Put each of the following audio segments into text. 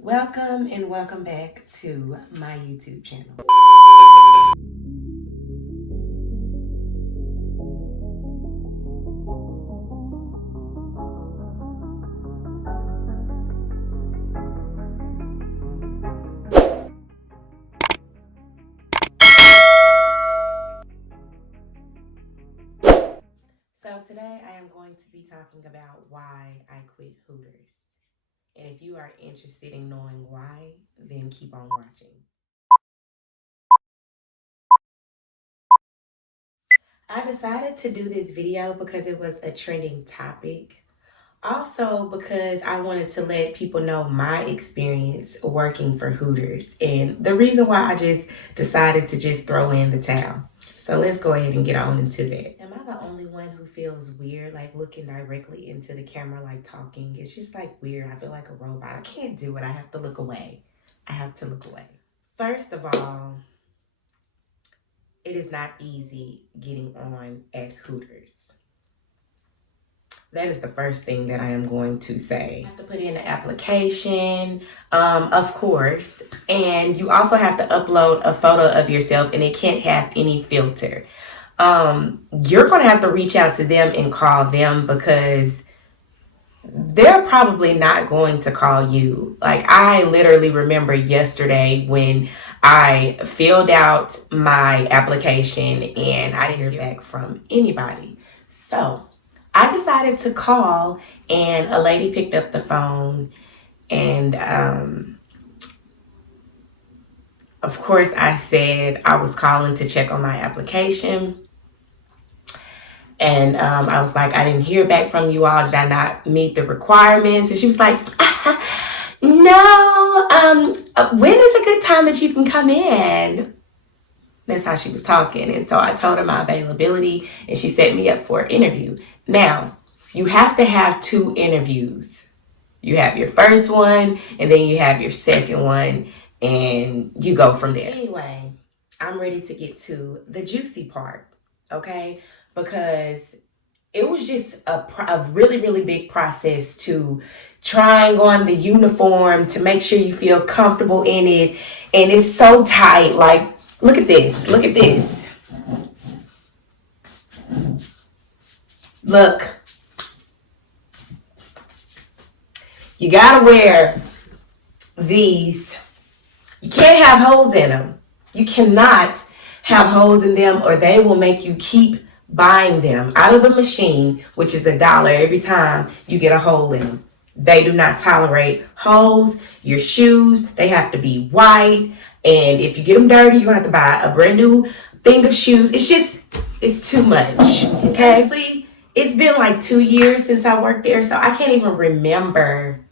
Welcome and welcome back to my YouTube channel. So today I am going to be talking about why I quit Hooters. And if you are interested in knowing why, then keep on watching. I decided to do this video because it was a trending topic. Also because I wanted to let people know my experience working for Hooters and the reason why I just decided to just throw in the towel. So let's go ahead and get on into that. Am I the only one who feels weird, like looking directly into the camera, like talking? It's just like weird. I feel like a robot. I can't do it. I have to look away. First of all, it is not easy getting on at Hooters. That is the first thing that I am going to say. You have to put in an application, of course, and you also have to upload a photo of yourself, and it can't have any filter. You're going to have to reach out to them and call them because they're probably not going to call you. Like, I literally remember yesterday when I filled out my application and I didn't hear back from anybody. So I decided to call, and a lady picked up the phone, and of course I said I was calling to check on my application. And I was like, I didn't hear back from you all. Did I not meet the requirements? And she was like, no, when is a good time that you can come in? That's how she was talking. And so I told her my availability, and she set me up for an interview. Now, you have to have 2 interviews. You have your first one, and then you have your second one, and you go from there. Anyway, I'm ready to get to the juicy part, okay? Because it was just a really, really big process to trying on the uniform to make sure you feel comfortable in it. And it's so tight. Like, look at this. Look at this. Look. You gotta wear these. You can't have holes in them. You cannot have holes in them, or they will make you keep buying them out of the machine, which is $1 every time you get a hole in them. They do not tolerate holes. Your shoes, they have to be white. And if you get them dirty, you're going to have to buy a brand new thing of shoes. It's too much. Okay? Honestly, it's been like 2 years since I worked there, so I can't even remember.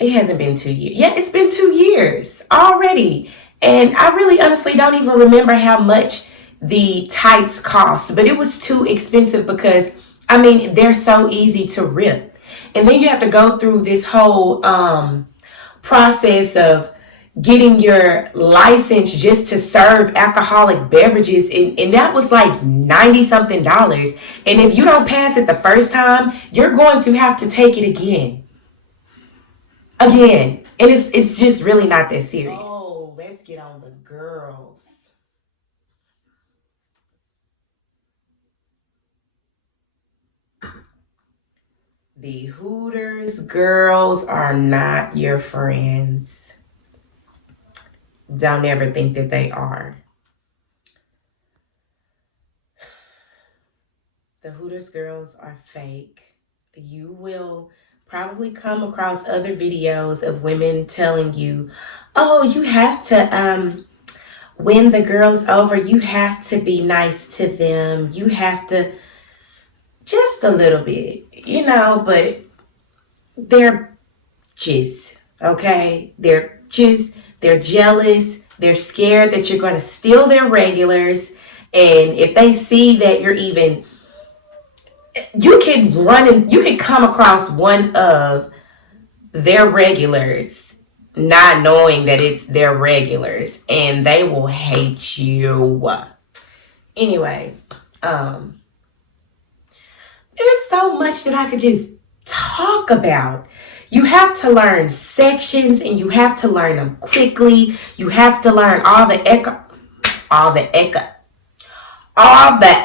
It hasn't been 2 years. Yeah, it's been 2 years already. And I really honestly don't even remember how much the tights cost, but it was too expensive because, I mean, they're so easy to rip. And then you have to go through this whole process of getting your license just to serve alcoholic beverages. And that was like $90-something. And if you don't pass it the first time, you're going to have to take it again. And it's just really not that serious. Oh, let's get on the girls. The Hooters girls are not your friends. Don't ever think that they are. The Hooters girls are fake. You will probably come across other videos of women telling you, oh, you have to win the girls over. You have to be nice to them. You have to, just a little bit, but they're just, okay? They're jealous. They're scared that you're going to steal their regulars. And if they see that you can come across one of their regulars not knowing that it's their regulars, and they will hate you. Anyway, there's so much that I could just talk about. You have to learn sections, and you have to learn them quickly. You have to learn all the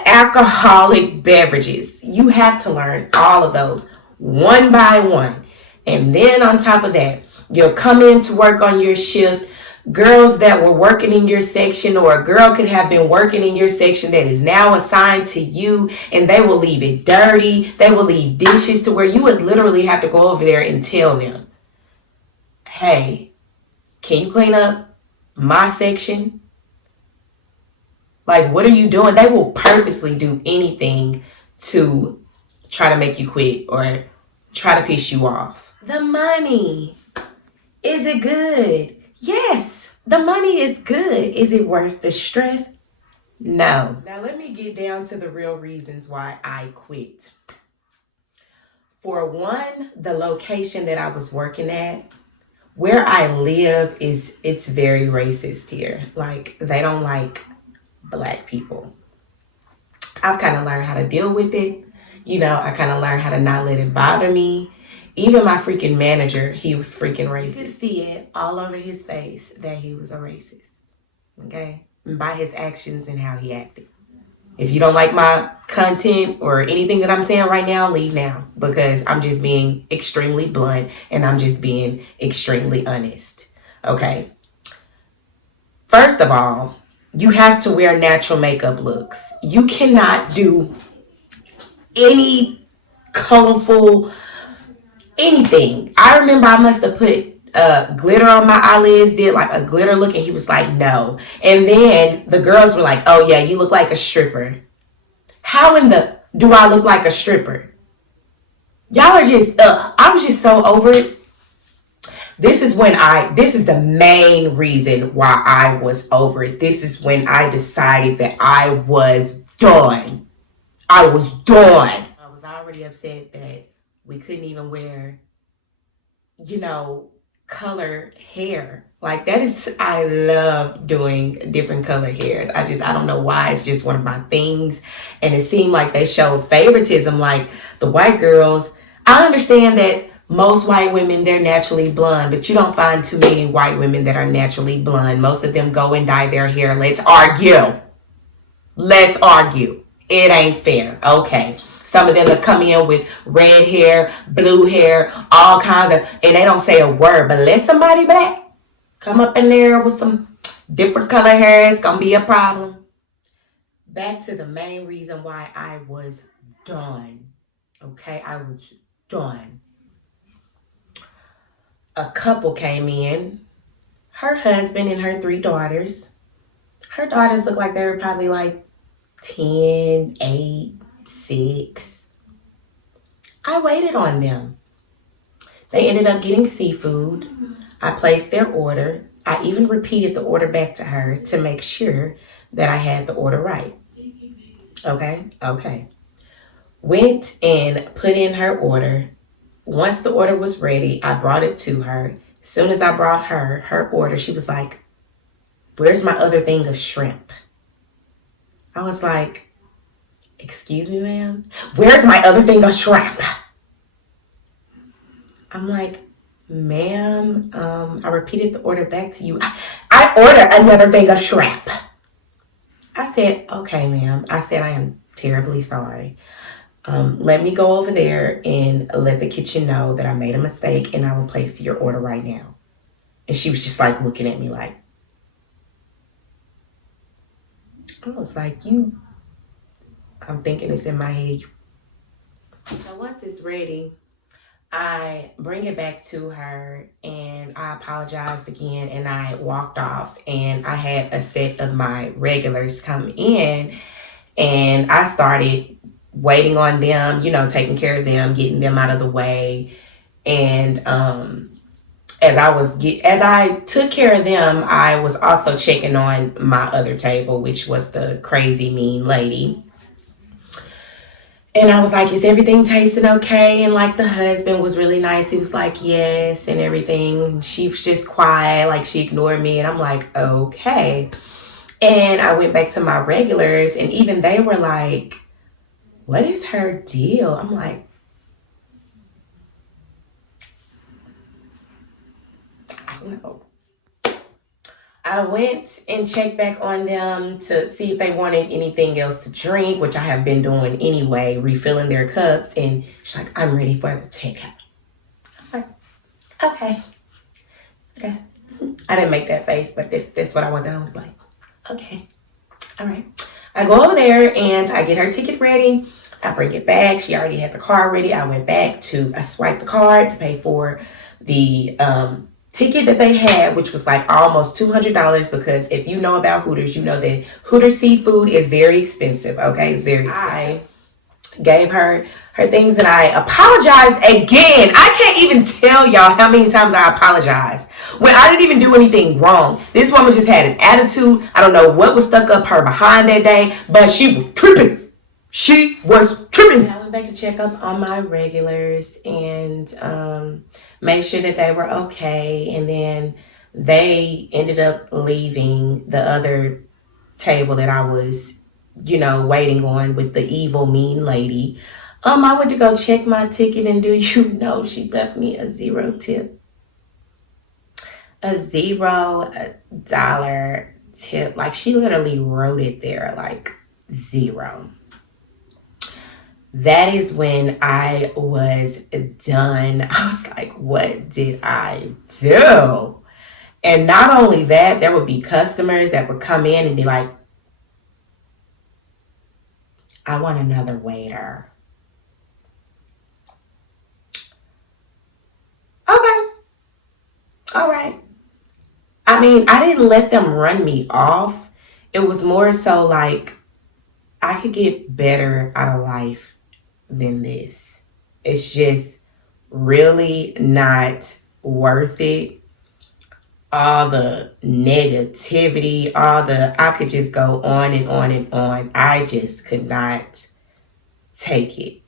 alcoholic beverages. You have to learn all of those one by one. And then on top of that, you'll come in to work on your shift. Girls that were working in your section, or a girl could have been working in your section that is now assigned to you, and they will leave it dirty. They will leave dishes to where you would literally have to go over there and tell them, hey, can you clean up my section? Like, what are you doing? They will purposely do anything to try to make you quit or try to piss you off. The money. Is it good? Yes, the money is good. Is it worth the stress? No. Now let me get down to the real reasons why I quit. For one, the location that I was working at, where I live, it's very racist here. Like, they don't like Black people. I've kind of learned how to deal with it. I kind of learned how to not let it bother me. Even my freaking manager, he was freaking racist. You could see it all over his face that he was a racist. Okay? By his actions and how he acted. If you don't like my content or anything that I'm saying right now, leave now. Because I'm just being extremely blunt and I'm just being extremely honest. Okay? First of all, you have to wear natural makeup looks. You cannot do any colorful anything. I remember I must have put glitter on my eyelids, did like a glitter look, and he was like, no. And then the girls were like, oh yeah, you look like a stripper. How in the do I look like a stripper? Y'all are just, I was just so over it. This is the main reason why I was over it. This is when I decided that I was done. I was done. I was already upset that we couldn't even wear, color hair. Like, that is, I love doing different color hairs. I don't know why. It's just one of my things. And it seemed like they showed favoritism. Like, the white girls, I understand that most white women, they're naturally blonde, but you don't find too many white women that are naturally blonde. Most of them go and dye their hair. Let's argue. It ain't fair. Okay. Some of them will come in with red hair, blue hair, all kinds of, and they don't say a word, but let somebody Black come up in there with some different color hair, it's gonna be a problem. Back to the main reason why I was done. Okay, I was done. A couple came in, her husband and her 3 daughters. Her daughters looked like they were probably like 10, 8, 6. I waited on them. They ended up getting seafood. I placed their order. I even repeated the order back to her to make sure that I had the order right. Okay. Went and put in her order. Once the order was ready, I brought it to her. As soon as I brought her order, she was like, where's my other thing of shrimp? I was like, excuse me, ma'am? Where's my other thing of shrimp? I'm like, ma'am, I repeated the order back to you. I ordered another thing of shrimp. I said, okay, ma'am. I said, I am terribly sorry. Let me go over there and let the kitchen know that I made a mistake and I will place your order right now. And she was just like looking at me like, I was like, I'm thinking it's in my head. So once it's ready, I bring it back to her and I apologized again and I walked off, and I had a set of my regulars come in and I started waiting on them, taking care of them, getting them out of the way. And as I took care of them, I was also checking on my other table, which was the crazy mean lady. And I was like, is everything tasting okay? And like, the husband was really nice. He was like, yes, and everything. And she was just quiet, like she ignored me. And I'm like, okay. And I went back to my regulars, and even they were like, what is her deal? I'm like, No. I went and checked back on them to see if they wanted anything else to drink, which I have been doing anyway, refilling their cups. And she's like, I'm ready for the takeout. I'm like, okay. I didn't make that face, but this what I want them to be like. Okay. All right. I go over there and I get her ticket ready. I bring it back. She already had the card ready. I went back I swiped the card to pay for the ticket that they had, which was like almost $200, because if you know about Hooters, you know that Hooters seafood is very expensive. Okay, it's very expensive. I gave her things and I apologized again. I can't even tell y'all how many times I apologized when I didn't even do anything wrong. This woman just had an attitude. I don't know what was stuck up her behind that day, but she was tripping. She was tripping. And I went back to check up on my regulars and make sure that they were okay. And then they ended up leaving the other table that I was, waiting on with the evil, mean lady. I went to go check my ticket, and do you know she left me a 0 tip? A $0 tip. Like, she literally wrote it there, like 0. That is when I was done. I was like, what did I do? And not only that, there would be customers that would come in and be like, I want another waiter. Okay. All right. I mean, I didn't let them run me off. It was more so like, I could get better out of life than this. It's just really not worth it. All the negativity, I could just go on and on and on. I just could not take it.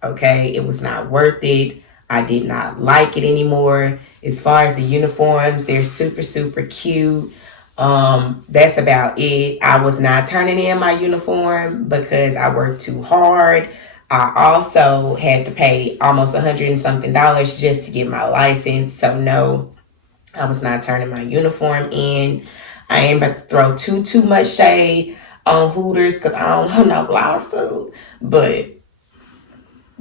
Okay, it was not worth it. I did not like it anymore. As far as the uniforms, they're super, super cute. That's about it. I was not turning in my uniform because I worked too hard. I also had to pay almost $100 and something just to get my license. So no, I was not turning my uniform in. I ain't about to throw too much shade on Hooters because I don't want no lawsuit. But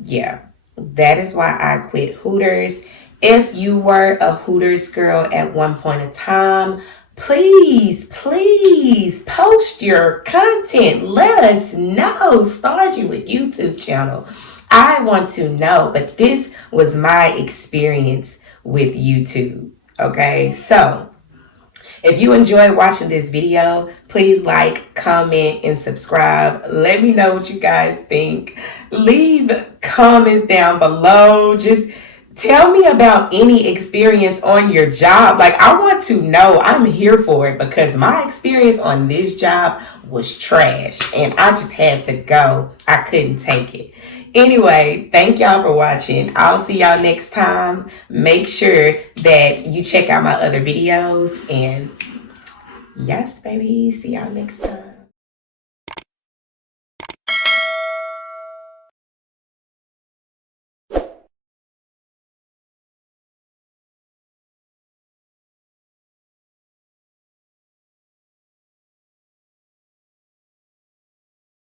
yeah, that is why I quit Hooters. If you were a Hooters girl at one point in time, please post your content. Let us know. Start you a YouTube channel. I want to know. But this was my experience with YouTube. Okay, so if you enjoyed watching this video, please like, comment, and subscribe. Let me know what you guys think. Leave comments down below. Just tell me about any experience on your job. Like, I want to know. I'm here for it because my experience on this job was trash and I just had to go. I couldn't take it. Anyway, thank y'all for watching. I'll see y'all next time. Make sure that you check out my other videos. And yes, baby, see y'all next time.